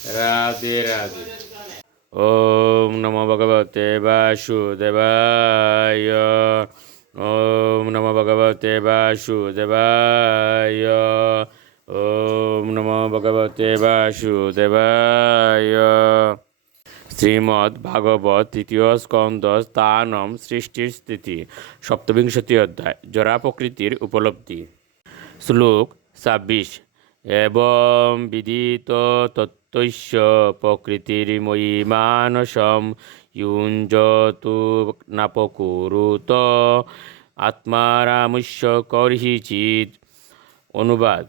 রাধে রাধে। ওম নমো ভগবতে বাসুদেবায়। ওম নমো ভগবতে বাসুদেবায়। ওম নমো ভগবতে বাসুদেবায়। শ্রীমদ্ ভাগবত তৃতীয় স্কন্দ স্থানম সৃষ্টির স্থিতি সপ্তবিংশতি অধ্যায় জরা প্রকৃতির উপলব্ধি। শ্লোক ২৬। এবং বিদিত তত্ত্বস্য প্রকৃতির্ময়ী মানসম যুঞ্জতু নাপকুরুত আত্মারামস্য কর্হিচিৎ। অনুবাদ: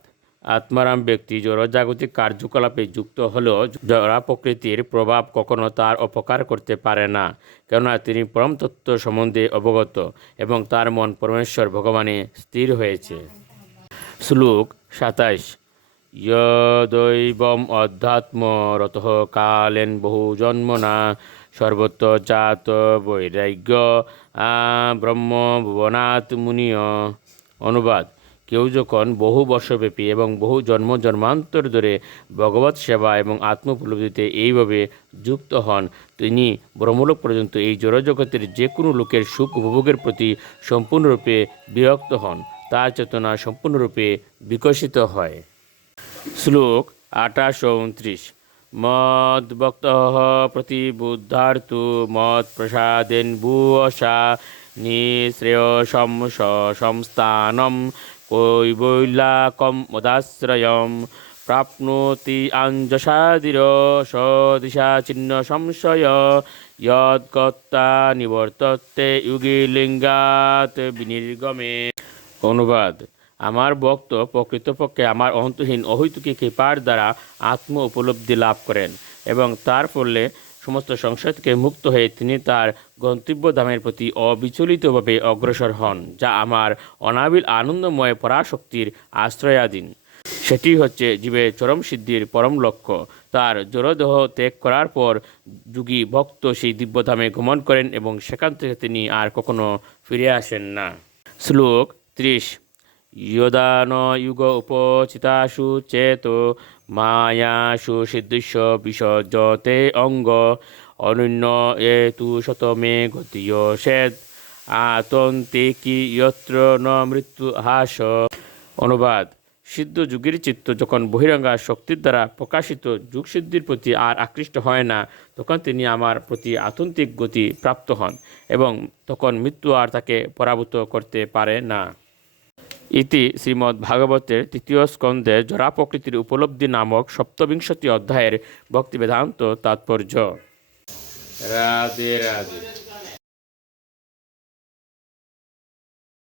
আত্মারাম ব্যক্তি জড়জাগতিক কার্যকলাপে যুক্ত হলেও জড়া প্রকৃতির প্রভাব কখনো তার অপকার করতে পারে না, কেননা তিনি পরম তত্ত্ব সম্বন্ধে অবগত এবং তার মন পরমেশ্বর ভগবানে স্থির হয়েছে। শ্লোক ২৭। যদৈবম অধ্যাত্ম রতঃ কালেন বহু জন্মনা সর্বত্র জাত বৈরাগ্য ব্রহ্ম ভুবনাৎ মুনিয়। অনুবাদ: কেউ যখন বহু বর্ষব্যাপী এবং বহু জন্ম জন্মান্তর ধরে ভগবৎ সেবা এবং আত্ম উপলব্ধিতে এইভাবে যুক্ত হন, তিনি ব্রহ্মলোক পর্যন্ত এই জড়জগতের যে কোনো লোকের সুখ উপভোগের প্রতি সম্পূর্ণরূপে বিরক্ত হন, তার চেতনা সম্পূর্ণরূপে বিকশিত হয়। শ্লোক ২৮-২৯। মদ্ভক্তঃ প্রতিবুদ্ধার্থু মৎ প্রসাদেন ভূয়সা নিঃশ্রেয়সম সংস্থানম কৈবল্যাকম মদাশ্রয়ম প্রাপ্নোতি আঞ্জসাদির সদিশা চিহ্ন সংশয় যদ্গত্তা নিবর্ততে যুগে লিঙ্গাত বিনির্গমে। অনুবাদ: আমার ভক্ত প্রকৃতপক্ষে আমার অন্তহীন অহৈতুকী কৃপার দ্বারা আত্ম উপলব্ধি লাভ করেন এবং তার ফলে সমস্ত সংশয় থেকে মুক্ত হয়ে তিনি তার গন্তব্যধামের প্রতি অবিচলিতভাবে অগ্রসর হন, যা আমার অনাবিল আনন্দময় পরাশক্তির আশ্রয়াধীন। সেটি হচ্ছে জীবের চরম সিদ্ধির পরম লক্ষ্য। তার জড়দেহ ত্যাগ করার পর যোগী ভক্ত সেই দিব্যধামে গমন করেন এবং সেখান থেকে তিনি আর কখনো ফিরে আসেন না। শ্লোক ৩০। যদান যুগ উপচিতাসু চেতো মায়াসু সিদ্ধস্য বিসর্জতে অঙ্গ অনন্য এ তু শতমে গতিয়সেদ আতন্তে কি যত্র ন মৃত্যু হাস। অনুবাদ: সিদ্ধ যুগের চিত্ত যখন বহিরঙ্গা শক্তির দ্বারা প্রকাশিত যুগসিদ্ধির প্রতি আর আকৃষ্ট হয় না, তখন তিনি আমার প্রতি আত্যন্তিক গতি প্রাপ্ত হন এবং তখন মৃত্যু আর তাকে পরাভূত করতে পারে না। ইতি শ্রীমদ্ভাগবতের তৃতীয় স্কন্ধে জরা প্রকৃতির উপলব্ধি নামক সপ্তবিংশতি অধ্যায়ের ভক্তিবেদান্ত তাৎপর্য। রাধে রাধে।